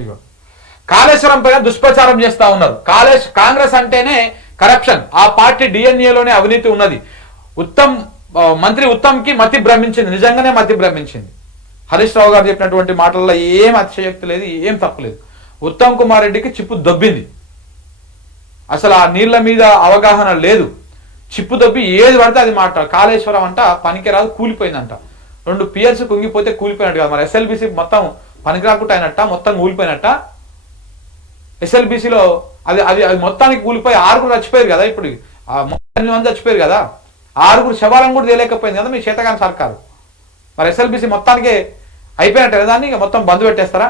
ఇగో కాళేశ్వరం పైన దుష్ప్రచారం చేస్తా ఉన్నారు. కాంగ్రెస్ అంటేనే కరప్షన్, ఆ పార్టీ డిఎన్ఏలోనే అవినీతి ఉన్నది. మంత్రి ఉత్తమ్ కి మతి భ్రమించింది, నిజంగానే మతి భ్రమించింది. హరీష్ రావు గారు చెప్పినటువంటి మాటల్లో ఏం అతిశయోక్తి లేదు, ఏం తప్పలేదు. ఉత్తమ్ కుమార్ రెడ్డికి చిప్పు దొబ్బింది. అసలు ఆ నీళ్ల మీద అవగాహన లేదు. చిప్పు దొబ్బి ఏది పడితే అది మాట్లాడు. కాళేశ్వరం అంట పనికిరాదు, కూలిపోయిందంట. 2 పియర్స్ కుంగిపోతే కూలిపోయినట్టు కాదు, మరి ఎస్ఎల్బిసి మొత్తం పనికిరాకుండా అయినట్ట, మొత్తం కూలిపోయినట్ట. ఎస్ఎల్బిసిలో అది అది అది మొత్తానికి కూలిపోయి 6 చచ్చిపోయారు కదా. ఇప్పుడు 8 మంది చచ్చిపోయారు కదా, 6 శవాలను కూడా తేలేకపోయింది కదా మీ చేతగాని సర్కారు. మరి ఎస్ఎల్బిసి మొత్తానికి అయిపోయినట్టు కదా, దాన్ని మొత్తం బంద్ పెట్టేస్తారా?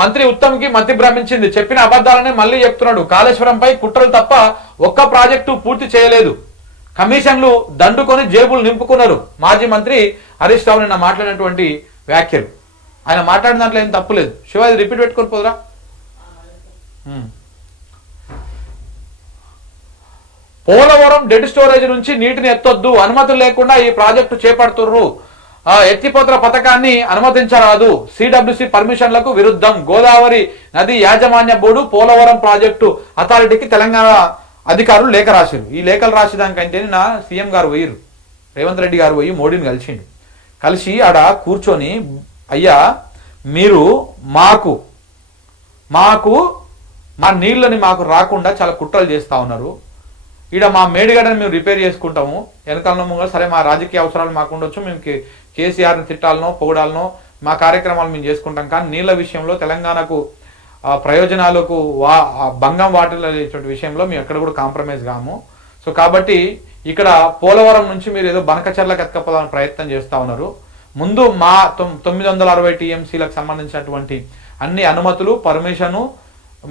మంత్రి ఉత్తమ్ కి మతి భ్రమించింది, చెప్పిన అబద్ధాలనే మళ్ళీ చెప్తున్నాడు. కాళేశ్వరంపై కుట్రలు తప్ప ఒక్క ప్రాజెక్టు పూర్తి చేయలేదు, కమిషన్లు దండుకొని జేబులు నింపుకున్నారు. మాజీ మంత్రి హరీష్ రావు నిన్న మాట్లాడినటువంటి వ్యాఖ్యలు, ఆయన మాట్లాడిన దాంట్లో ఏం తప్పులేదు. శివాజీ రిపీట్ పెట్టుకొని పోదురా. పోలవరం డెడ్ స్టోరేజ్ నుంచి నీటిని ఎత్తొద్దు, అనుమతులు లేకుండా ఈ ప్రాజెక్టు చేపడుతుర్రు, ఎత్తిపోతల పథకాన్ని అనుమతించరాదు, సిడబ్ల్యూసి పర్మిషన్లకు విరుద్ధం, గోదావరి నది యాజమాన్య బోర్డు పోలవరం ప్రాజెక్టు అథారిటీకి తెలంగాణ అధికారులు లేఖ రాశారు. ఈ లేఖలు రాసేదానికంటే నా సీఎం గారు పోయిరు, రేవంత్ రెడ్డి గారు పోయి మోడీని కలిసిండు. కలిసి ఆడ కూర్చొని, అయ్యా మీరు మాకు మా నీళ్ళని మాకు రాకుండా చాలా కుట్రలు చేస్తూ ఉన్నారు, ఈడ మా మేడిగడ్డని మేము రిపేర్ చేసుకుంటాము, వెనకాలలో ముంగ సరే మా రాజకీయ అవసరాలు మాకు ఉండొచ్చు, మేము కేసీఆర్ని తిట్టాలనో పొగడాలనో మా కార్యక్రమాలు మేము చేసుకుంటాం, కానీ నీళ్ళ విషయంలో తెలంగాణకు ప్రయోజనాలకు భంగం వాటిల్లేటువంటి విషయంలో మేము ఎక్కడ కూడా కాంప్రమైజ్ కాము. సో కాబట్టి ఇక్కడ పోలవరం నుంచి మీరు ఏదో బనకచర్లకు ఎత్తుకపోదాలని ప్రయత్నం చేస్తూ ఉన్నారు. ముందు మా 960 టీఎంసీలకు సంబంధించినటువంటి అన్ని అనుమతులు పర్మిషను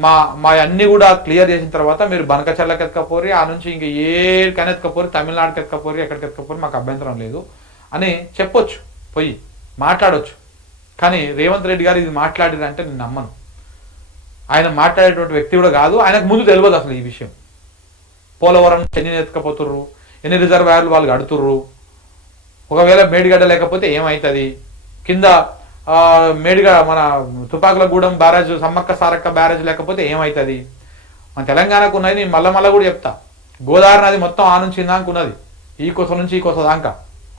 మా అన్ని కూడా క్లియర్ చేసిన తర్వాత మీరు బనకచర్లకు ఎత్తుకపోరి, ఆ నుంచి ఇంక ఏకైనా ఎత్తుకపోరి, తమిళనాడుకి ఎత్తుకపోరి, ఎక్కడికి ఎత్తుకపోరి, మాకు అభ్యంతరం లేదు అని చెప్పొచ్చు, పోయి మాట్లాడొచ్చు. కానీ రేవంత్ రెడ్డి గారు ఇది మాట్లాడారంటే నేను నమ్మను. ఆయన మాట్లాడేటువంటి వ్యక్తి కూడా కాదు, ఆయనకు ముందు తెలియదు అసలు ఈ విషయం. పోలవరం ఎన్ని ఎత్తుకపోతుర్రు, ఎన్ని రిజర్వాయర్లు వాళ్ళు కడుతుర్రు, ఒకవేళ మేడిగడ్డ లేకపోతే ఏమవుతుంది, కింద మన తుపాకులగూడెం బ్యారేజ్, సమ్మక్క సారక్క బ్యారేజ్ లేకపోతే ఏమవుతుంది, మన తెలంగాణకు ఉన్నది. నేను మళ్ళా కూడా చెప్తా, గోదావరి నది మొత్తం ఆ నుంచి ఇందాక ఉన్నది, ఈ కోస నుంచి ఈ కోస దాకా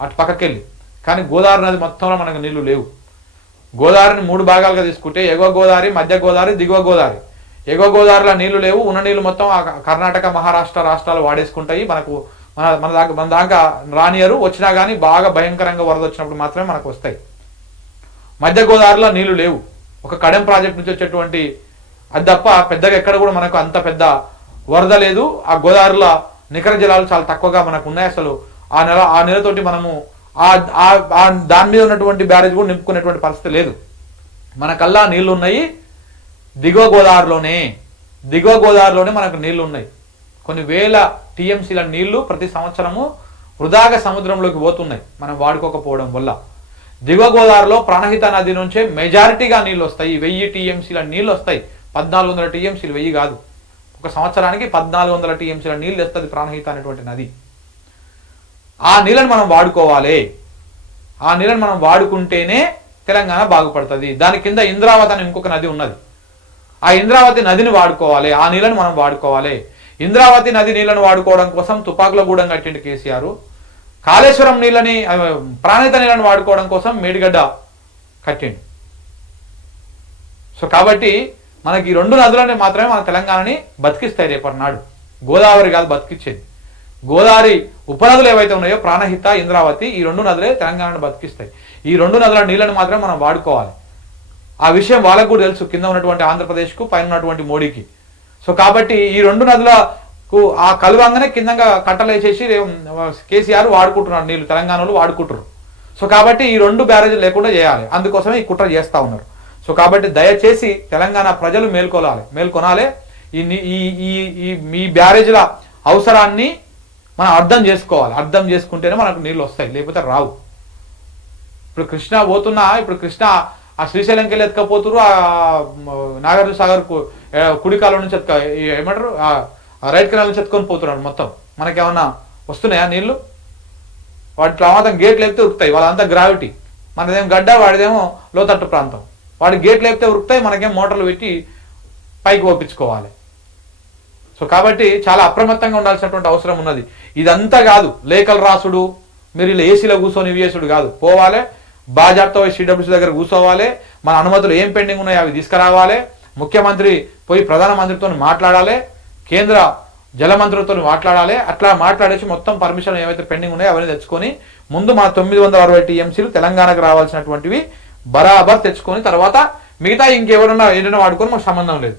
అటు పక్కకెళ్ళి, కానీ గోదావరి నది మొత్తంలో మనకు నీళ్లు లేవు. గోదావరిని 3 భాగాలుగా తీసుకుంటే ఎగువ గోదావరి, మధ్య గోదావరి, దిగువ గోదావరి. ఎగువ గోదావరిలో నీళ్లు లేవు, ఉన్న నీళ్లు మొత్తం కర్ణాటక మహారాష్ట్ర రాష్ట్రాలు వాడేసుకుంటాయి. మన దాకా రానియరు, వచ్చినా కానీ బాగా భయంకరంగా వరద వచ్చినప్పుడు మాత్రమే మనకు వస్తాయి. మధ్య గోదావరిలో నీళ్లు లేవు, ఒక కడెం ప్రాజెక్ట్ నుంచి వచ్చేటువంటి అది తప్ప పెద్దగా ఎక్కడ కూడా మనకు అంత పెద్ద వరద లేదు. ఆ గోదావరిలో నికర జలాలు చాలా తక్కువగా మనకు ఉన్నాయి. అసలు ఆ నెలతోటి మనము దాని మీద ఉన్నటువంటి బ్యారేజ్ కూడా నింపుకునేటువంటి పరిస్థితి లేదు. మనకల్లా నీళ్లు ఉన్నాయి దిగువ గోదావరిలోనే మనకు నీళ్లు ఉన్నాయి. కొన్ని వేల టీఎంసీల నీళ్లు ప్రతి సంవత్సరము వృధాగా సముద్రంలోకి పోతున్నాయి మనం వాడుకోకపోవడం వల్ల. దిగువ గోదావరిలో ప్రాణహిత నది నుంచే మెజారిటీగా నీళ్ళు వస్తాయి. 1000 టీఎంసీల నీళ్ళు వస్తాయి, 1400 టీఎంసీలు, 1000 కాదు, ఒక సంవత్సరానికి 1400 టీఎంసీల నీళ్ళు వస్తుంది ప్రాణహిత అనేటువంటి నది. ఆ నీళ్ళని మనం వాడుకోవాలి, ఆ నీళ్ళని మనం వాడుకుంటేనే తెలంగాణ బాగుపడుతుంది. దాని కింద ఇంద్రావతి అని ఇంకొక నది ఉన్నది, ఆ ఇంద్రావతి నదిని వాడుకోవాలి, ఆ నీళ్ళని మనం వాడుకోవాలి. ఇంద్రావతి నది నీళ్ళను వాడుకోవడం కోసం తుపాకులగూడెం కట్టిండు కేసీఆర్, కాళేశ్వరం నీళ్ళని ప్రాణహిత నీళ్ళని వాడుకోవడం కోసం మేడిగడ్డ కట్టిండు. సో కాబట్టి మనకి ఈ 2 నదులని మాత్రమే మన తెలంగాణని బతికిస్తాయి రేపటి నాడు. గోదావరి కాదు బతికిచ్చేది, గోదావరి ఉపనదులు ఏవైతే ఉన్నాయో ప్రాణహిత, ఇంద్రావతి, ఈ 2 నదులే తెలంగాణను బతికిస్తాయి. ఈ 2 నదుల నీళ్ళని మాత్రమే మనం వాడుకోవాలి. ఆ విషయం వాళ్ళకు కూడా తెలుసు, కింద ఉన్నటువంటి ఆంధ్రప్రదేశ్కు, పైన ఉన్నటువంటి మోడీకి. సో కాబట్టి ఈ 2 నదులకు ఆ కలువంగానే కిందంగా కట్టలు వేసేసి కేసీఆర్ వాడుకుంటున్నారు, నీళ్లు తెలంగాణలో వాడుకుంటున్నారు. సో కాబట్టి ఈ 2 బ్యారేజీలు లేకుండా చేయాలి, అందుకోసమే ఈ కుట్ర చేస్తూ ఉన్నారు. సో కాబట్టి దయచేసి తెలంగాణ ప్రజలు మేల్కొనాలి. ఈ బ్యారేజీల అవసరాన్ని మనం అర్థం చేసుకోవాలి, అర్థం చేసుకుంటేనే మనకు నీళ్ళు వస్తాయి, లేకపోతే రావు. ఇప్పుడు కృష్ణ పోతున్నా, ఇప్పుడు కృష్ణ ఆ శ్రీశైలంకి వెళ్ళి ఎత్తుకపోతురు, ఆ నాగార్జున సాగర్ కుడికాలం నుంచి ఏమంటారు రైట్ కెనాల్ నుంచి ఎత్తుకొని పోతున్నారు. మొత్తం మనకేమన్నా వస్తున్నాయా నీళ్లు? వాటి మాత్రం గేట్లు లేపితే ఉరుకుతాయి, వాళ్ళంతా గ్రావిటీ. మనదేమో గడ్డ, వాడిదేమో లోతట్టు ప్రాంతం. వాడి గేట్లు లేపితే ఉరుకుతాయి, మనకేం మోటార్లు పెట్టి పైకి పంపించుకోవాలి. సో కాబట్టి చాలా అప్రమత్తంగా ఉండాల్సినటువంటి అవసరం ఉన్నది. ఇదంతా కాదు లేఖలు రాసుడు, మీరు ఇలా ఏసీలో కూర్చొని ఇవి చేసుడు కాదు. పోవాలి, బాజాప్తా సిడబ్ల్యూసీ దగ్గర కూర్చోవాలి, మన అనుమతులు ఏం పెండింగ్ ఉన్నాయో అవి తీసుకురావాలి, ముఖ్యమంత్రి పోయి ప్రధానమంత్రితో మాట్లాడాలి, కేంద్ర జలమంత్రితో మాట్లాడాలి. అట్లా మాట్లాడేసి మొత్తం పర్మిషన్ ఏవైతే పెండింగ్ ఉన్నాయో అవన్నీ తెచ్చుకొని ముందు మన 960 టీఎంసీలు తెలంగాణకు రావాల్సినటువంటివి బరాబర్ తెచ్చుకొని తర్వాత మిగతా ఇంకెవరన్నా ఏదైనా వాడుకొని మాకు సంబంధం లేదు.